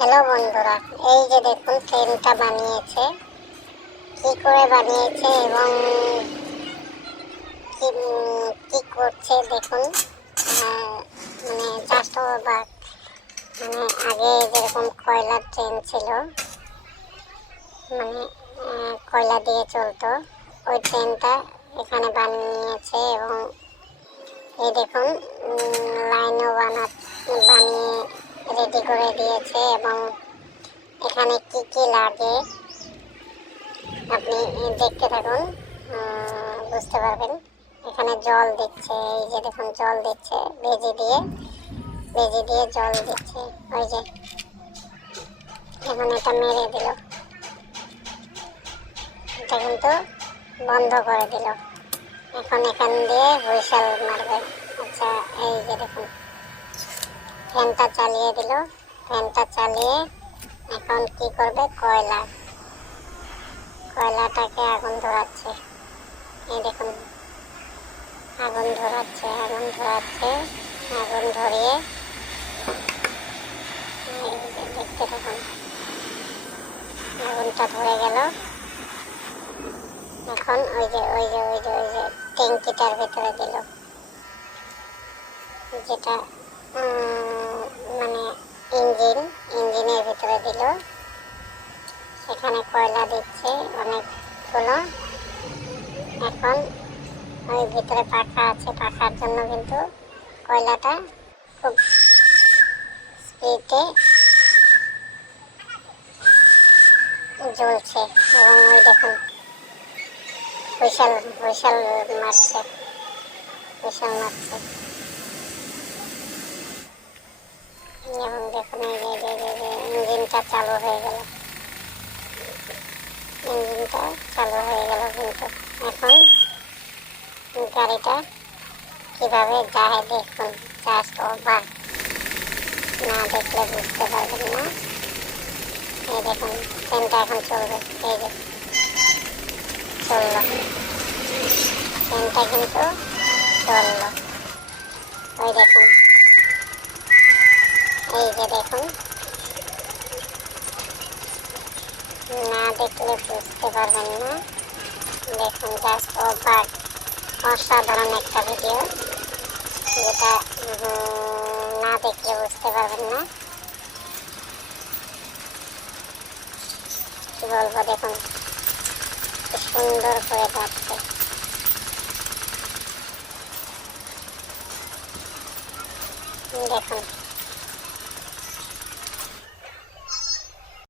Hello বন্ধুরা, এই যে দেখুন ট্রেনটা বানিয়েছে, কি করে বানিয়েছে এবং কি কি করছে দেখুন। মানে জাস্ট অবাক। মানে আগে যেরকম কয়লার ট্রেন ছিল, মানে কয়লা দিয়ে চলতো, ওই ট্রেনটা এখানে বানিয়েছে এবং এই দেখুন লাইনও বানিয়ে রেডি করে দিয়েছে এবং এখানে কি কি লাগে আপনি দেখতে থাকুন, বুঝতে পারবেন। এখানে জল দিচ্ছে, এই যে দেখুন জল দিচ্ছে, বেজি দিয়ে জল দিচ্ছে। ওই যে এখন এটা মেরে দিল, এটা কিন্তু বন্ধ করে দিল। এখন এখান দিয়ে হুইসেল মারবে। আচ্ছা, এই যে দেখুন ফ্যানটা চালিয়ে দিল। ফ্যানটা চালিয়ে এখন কি করবে, কয়লাটাকে আগুন ধরাচ্ছে। এই দেখুন আগুন ধরাচ্ছে, আগুন ধরিয়ে দেখতে থাকুন। আগুনটা ধরে গেল। এখন ওই যে ট্যাঙ্কিটার ভেতরে দিল, যেটা মানে ইঞ্জিনের ভিতরে দিল। সেখানে কয়লা দিচ্ছে অনেকগুলো। এখন ওই ভিতরে পাখা আছে, পাখার জন্য কিন্তু কয়লাটা খুব স্পিডে জ্বলছে এবং ওই দেখুন হুইসেল মারছে, এবং দেখুন এই যে ইঞ্জিনটা চালু হয়ে গেল। কিন্তু এখন গাড়িটা কিভাবে যায় দেখুন, জাস্ট অবাক। না দেখলে বুঝতে পারবেন না। এই দেখুন ট্রেনটা এখন চলবে, এই যে চললো, ট্রেনটা কিন্তু চললো। ওই দেখুন, এই যে দেখুন, না দেখলে বুঝতে পারবেন না। দেখুন জাস্ট অবাক, অসাধারণ একটা ভিডিও, যেটা না দেখলে বুঝতে পারবেন না। কি বলবো, দেখুন কি সুন্দর করে যাচ্ছে। দেখুন